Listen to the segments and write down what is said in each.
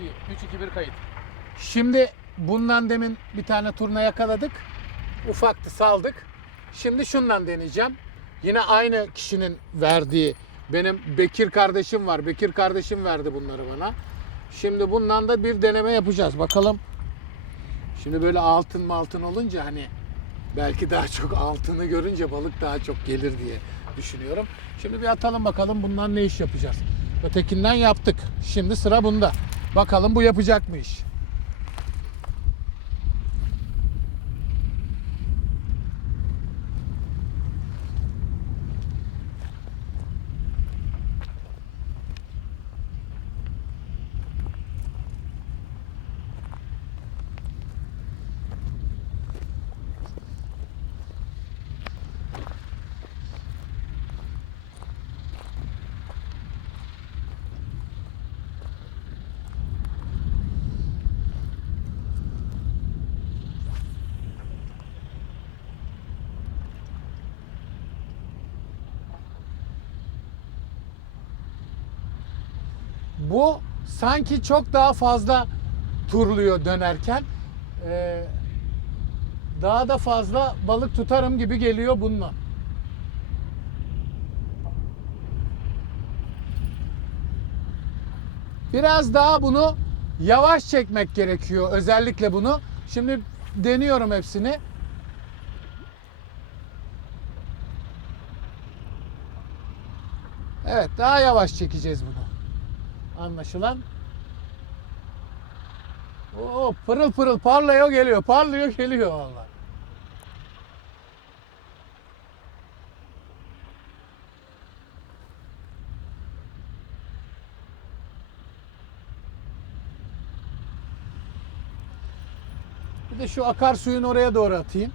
iyi. 3-2-1 kayıt. Şimdi bundan demin bir tane turna yakaladık. Ufaktı saldık. Şimdi şundan deneyeceğim. Yine aynı kişinin verdiği benim Bekir kardeşim var. Bekir kardeşim verdi bunları bana. Şimdi bundan da bir deneme yapacağız. Bakalım. Şimdi böyle altın mı altın olunca hani belki daha çok altını görünce balık daha çok gelir diye düşünüyorum. Şimdi bir atalım bakalım bundan ne iş yapacağız. Ötekinden yaptık. Şimdi sıra bunda. Bakalım bu yapacak mı iş? Bu sanki çok daha fazla turluyor dönerken. Ee, daha da fazla balık tutarım gibi geliyor bununla. Biraz daha bunu yavaş çekmek gerekiyor. Özellikle bunu. Şimdi deniyorum hepsini. Evet, daha yavaş çekeceğiz bunu. Anlaşılan. Oo, pırıl pırıl parlıyor geliyor, parlıyor geliyor vallahi. Bir de şu akarsuyun oraya doğru atayım.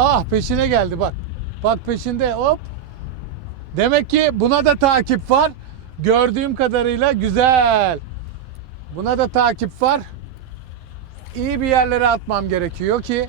Ah peşine geldi bak. Bak peşinde hop. Demek ki buna da takip var. Gördüğüm kadarıyla güzel. Buna da takip var. İyi bir yerlere atmam gerekiyor ki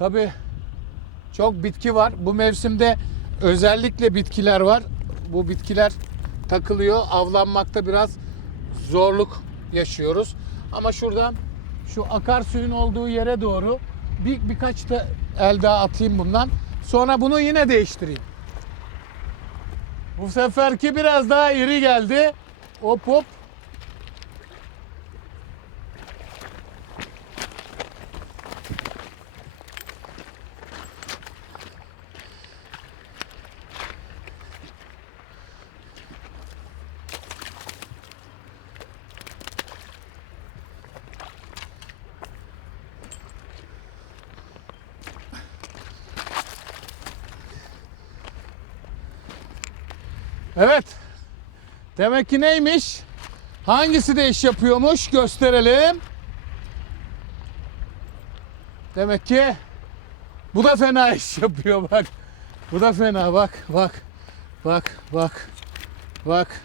Tabii çok bitki var. Bu mevsimde özellikle bitkiler var. Bu bitkiler takılıyor. Avlanmakta biraz zorluk yaşıyoruz. Ama şuradan şu akarsuyun olduğu yere doğru bir birkaç da el daha atayım bundan. Sonra bunu yine değiştireyim. Bu seferki biraz daha iri geldi. Hop hop. Evet. Demek ki neymiş? Hangisi de iş yapıyormuş? Gösterelim. Demek ki bu da fena iş yapıyor bak. Bu da fena bak bak. Bak bak. Bak.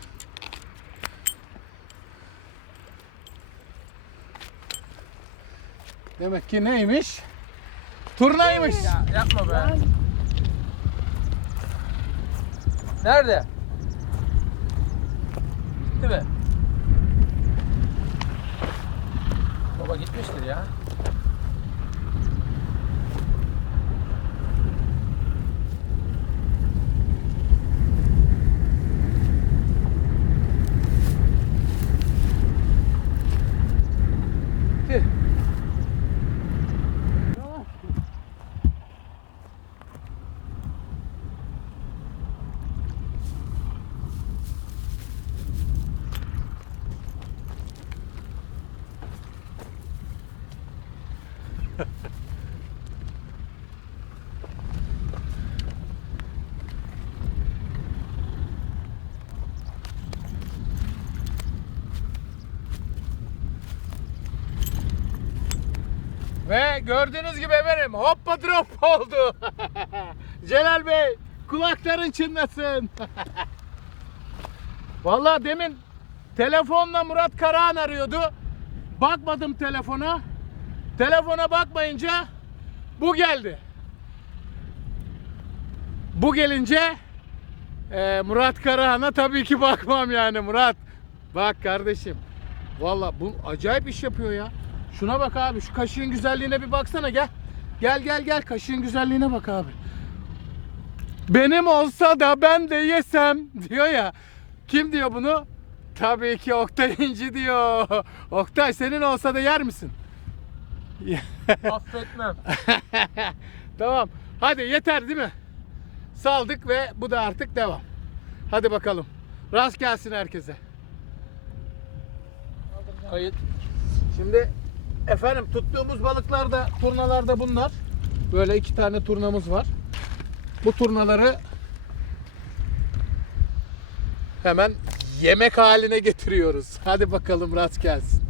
Demek ki neymiş? Turnaymış. Ya yapma be. Nerede? 对不对？Ve gördüğünüz gibi efendim hoppa drop oldu. Celal Bey kulakların çınlasın. Vallahi demin telefonla Murat Karahan arıyordu. Bakmadım telefona. Telefona bakmayınca bu geldi. Bu gelince e, Murat Karahan'a tabii ki bakmam yani Murat. Bak kardeşim. Vallahi bu acayip iş yapıyor ya. Şuna bak abi şu kaşığın güzelliğine bir baksana gel. Gel gel gel kaşığın güzelliğine bak abi. Benim olsa da ben de yesem diyor ya. Kim diyor bunu? Tabii ki Oktay İnci diyor. Oktay senin olsa da yer misin? Affetmem. tamam. Hadi yeter değil mi? Saldık ve bu da artık devam. Hadi bakalım. Rast gelsin herkese. Kayıt. Şimdi efendim tuttuğumuz balıklar da turnalarda bunlar. Böyle iki tane turnamız var. Bu turnaları hemen yemek haline getiriyoruz. Hadi bakalım rast gelsin.